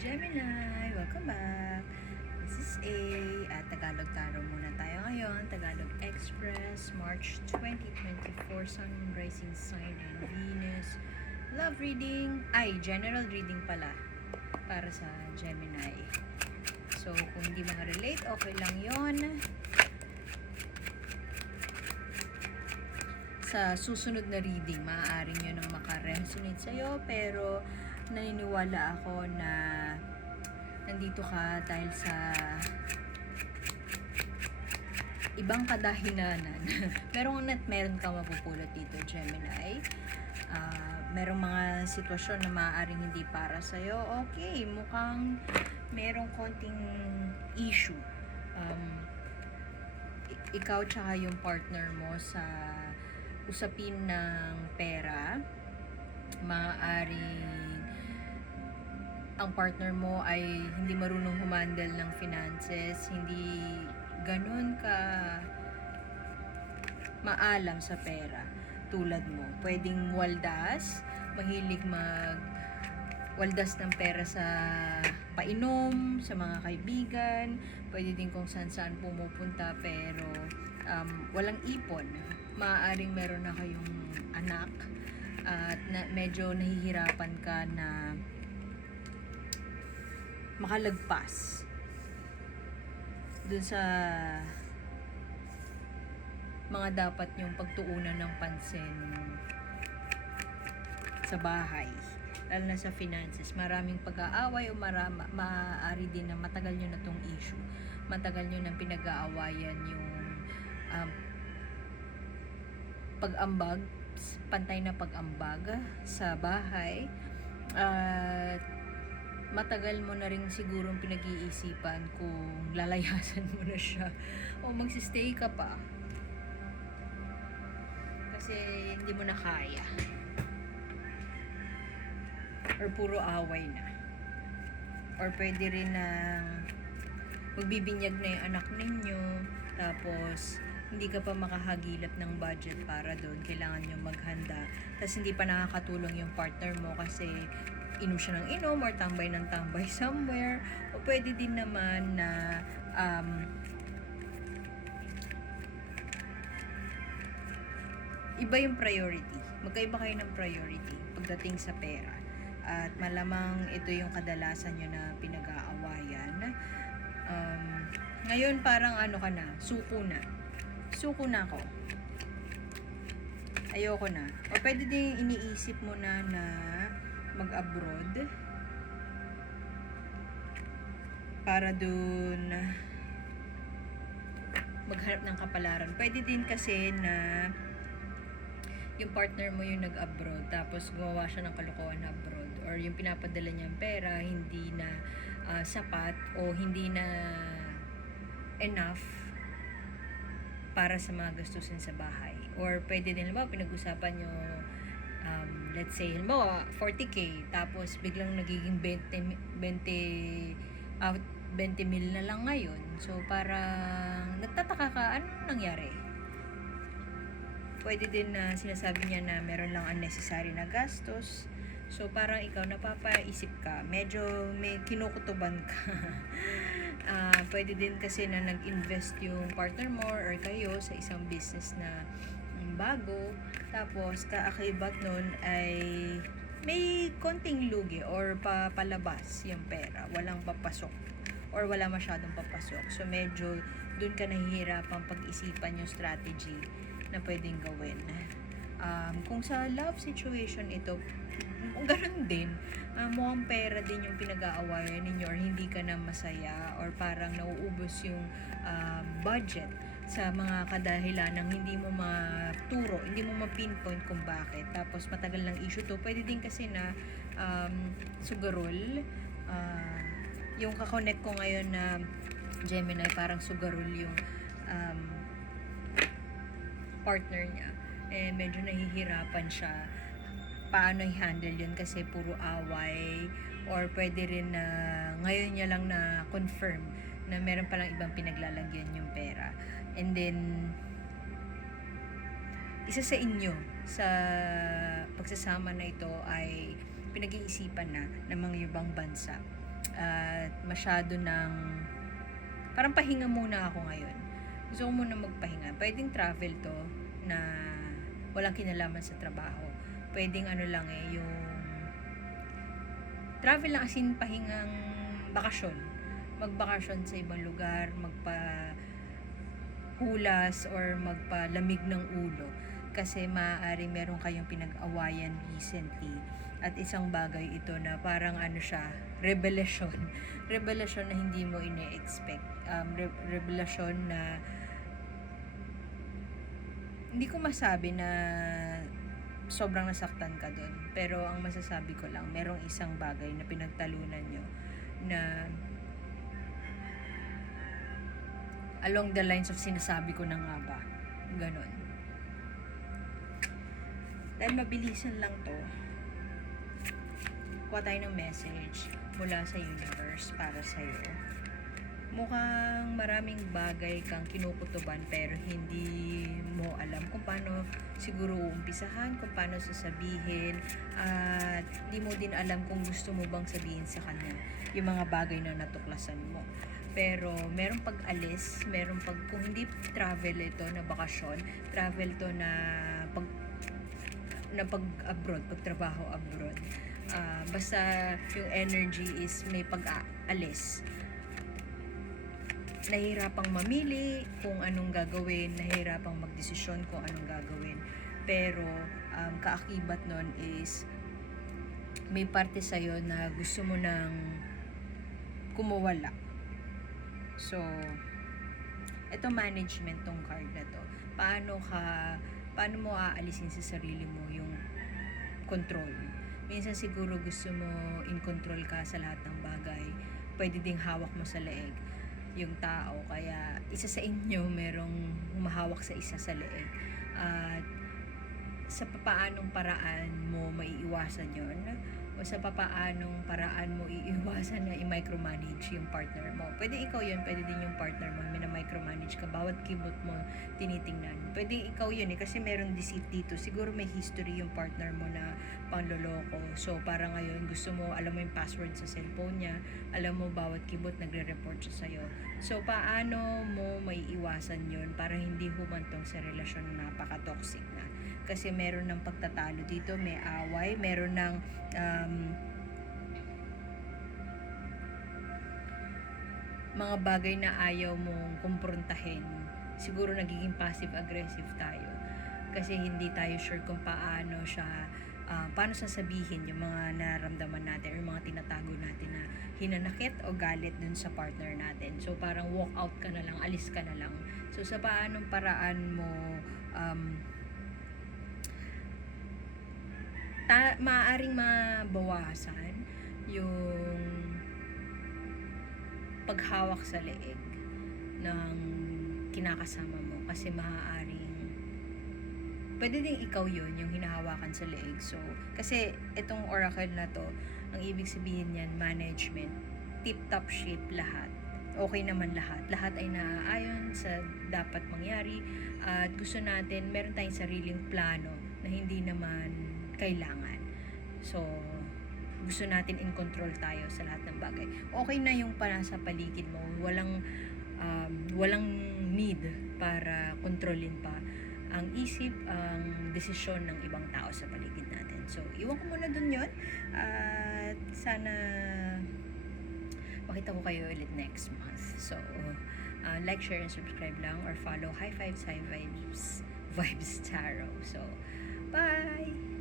Gemini! Welcome back! This is A. At Tagalog Tarot muna tayo ngayon. Tagalog Express, March 2024, Sun, Moon, Rising Sign, and Venus. Love reading. General reading pala para sa Gemini. So, kung hindi mga relate, okay lang yon. Sa susunod na reading, maaari nyo nang makaresonate sa'yo, pero naniniwala ako na nandito ka dahil sa ibang kadahilanan. meron ka mapupulot dito, Gemini. Merong mga sitwasyon na maaaring hindi para sa'yo. Okay, mukhang merong konting issue. Ikaw tsaka yung partner mo sa usapin ng pera. Maaaring ang partner mo ay hindi marunong humandle ng finances, hindi ganun ka maalam sa pera tulad mo. Pwedeng waldas, mahilig waldas ng pera sa painom, sa mga kaibigan, pwede din kung saan pumupunta pero walang ipon. Maaaring meron na kayong anak at medyo nahihirapan ka na makalagpas dun sa mga dapat yung pagtuunan ng pansin sa bahay, lalo na sa finances. Maraming pag-aaway o maaari din na matagal nyo na tong issue, matagal nyo na pinag-aawayan yung pag-ambag, pantay na pag-ambag sa bahay, at matagal mo na rin siguro pinag-iisipan kung lalayasan mo na siya o magsistay ka pa kasi hindi mo na kaya or puro away na, or pwede rin na magbibinyag na yung anak ninyo tapos hindi ka pa makahagilap ng budget para doon, kailangan nyo maghanda tapos hindi pa nakakatulong yung partner mo kasi inom siya ng inom or tambay ng tambay somewhere. O pwede din naman na iba yung priority. Magkaiba kayo ng priority pagdating sa pera. At malamang ito yung kadalasan nyo na pinag-aawayan. Ngayon parang ano ka na, suko na. Suko na ako. Ayoko na. O pwede din iniisip mo na mag-abroad para dun maghanap ng kapalaran. Pwede din kasi na yung partner mo yung nag-abroad tapos gumawa siya ng kalokohan abroad, or yung pinapadala niyang pera hindi na sapat o hindi na enough para sa mga gastusin sa bahay. Or pwede din, pinag-usapan nyo let's say, 40k, tapos biglang nagiging 20 mil na lang ngayon. So, parang nagtataka ka, ano nangyari? Pwede din na sinasabi niya na meron lang unnecessary na gastos. So, parang ikaw napapaisip ka, medyo may kinukutuban ka. Pwede din kasi na nag-invest yung partner mo or kayo sa isang business na bago, tapos kaakibat nun ay may konting lugi or palabas yung pera, walang papasok or wala masyadong papasok. So medyo dun ka nahihirapan pag-isipan yung strategy na pwedeng gawin. Kung sa love situation ito, ganun din, mukhang pera din yung pinag-aawayan ninyo or hindi ka na masaya or parang nauubos yung budget sa mga kadahilan ng hindi mo maturo, hindi mo ma-pinpoint kung bakit. Tapos matagal ng issue to. Pwede din kasi na sugarol. Yung kakonect ko ngayon na Gemini, parang sugarol yung partner niya. And medyo nahihirapan siya paano i-handle yun kasi puro away, or pwede rin na ngayon niya lang na confirm na meron palang ibang pinaglalagyan yung pera. And then isa sa inyo sa pagsasama na ito ay pinag-iisipan na ng mga ibang bansa. at masyado ng parang pahinga muna ako ngayon. Gusto ko muna magpahinga. Pwedeng travel to na walang kinalaman sa trabaho. Pwedeng ano lang yung travel lang as in pahingang bakasyon. Magbakasyon sa ibang lugar, magpahulas or magpalamig ng ulo. Kasi maaari meron kayong pinag-awayan recently. At isang bagay ito na parang ano siya, revelasyon. Revelasyon na hindi mo ine-expect. Revelasyon na hindi ko masabi na sobrang nasaktan ka doon. Pero ang masasabi ko lang, merong isang bagay na pinagtalunan nyo na along the lines of sinasabi ko na nga ba. Ganon. Dahil mabilisan lang to, kuha tayo ng message mula sa universe para sa'yo. Mukhang maraming bagay kang kinukutuban pero hindi mo alam kung paano siguro uumpisahan, kung paano sasabihin, at hindi mo din alam kung gusto mo bang sabihin sa kanya yung mga bagay na natuklasan mo. Pero merong pag-alis, merong kung hindi travel ito na bakasyon, travel to na pag-abroad, pagtrabaho abroad. Basta yung energy is may pag-aalis. Nahihirapang mamili kung anong gagawin, nahihirapang magdesisyon kung anong gagawin. Pero kaakibat nun is may parte sa'yo na gusto mo nang kumawala. So, ito management tong card na to. Paano mo aalisin sa sarili mo yung control? Minsan siguro gusto mo in control ka sa lahat ng bagay. Pwede ding hawak mo sa leeg yung tao. Kaya isa sa inyo merong humahawak sa isa sa leeg. At sa papaanong paraan mo maiiwasan yon, o sa papaanong paraan mo iiwasan na i-micromanage yung partner mo. Pwede ikaw yun, pwede din yung partner mo, may na-micromanage ka, bawat kibot mo tinitingnan. Pwede ikaw yun kasi meron deceit dito. Siguro may history yung partner mo na panloloko. So, para ngayon, gusto mo, alam mo yung password sa cellphone niya, alam mo bawat kibot nagre-report siya sa'yo. So, paano mo maiiwasan yun para hindi humantong sa relasyon na napaka-toxic na? Kasi meron ng pagtatalo dito, may away, meron ng mga bagay na ayaw mong kumprontahin. Siguro nagiging passive-aggressive tayo kasi hindi tayo sure kung paano sasabihin yung mga nararamdaman natin or mga tinatago natin na hinanakit o galit dun sa partner natin. So parang walk out ka na lang, alis ka na lang. So sa paanong paraan mo maaaring mabawasan yung paghawak sa leeg ng kinakasama mo, kasi maaaring pwede din ikaw yun yung hinahawakan sa leeg. So kasi itong oracle na to, ang ibig sabihin niyan management, tip-top shape lahat, okay naman lahat ay naaayon sa dapat mangyari, at gusto natin meron tayong sariling plano na hindi naman kailangan. So, gusto natin in control tayo sa lahat ng bagay. Okay na yung nasa paligid mo. Walang need para kontrolin pa ang isip, ang desisyon ng ibang tao sa paligid natin. So, iwan ko muna dun yun. At sana makita ko kayo ulit next month. So, like, share, and subscribe lang, or follow High Fives, High Vibes Tarot. So, bye!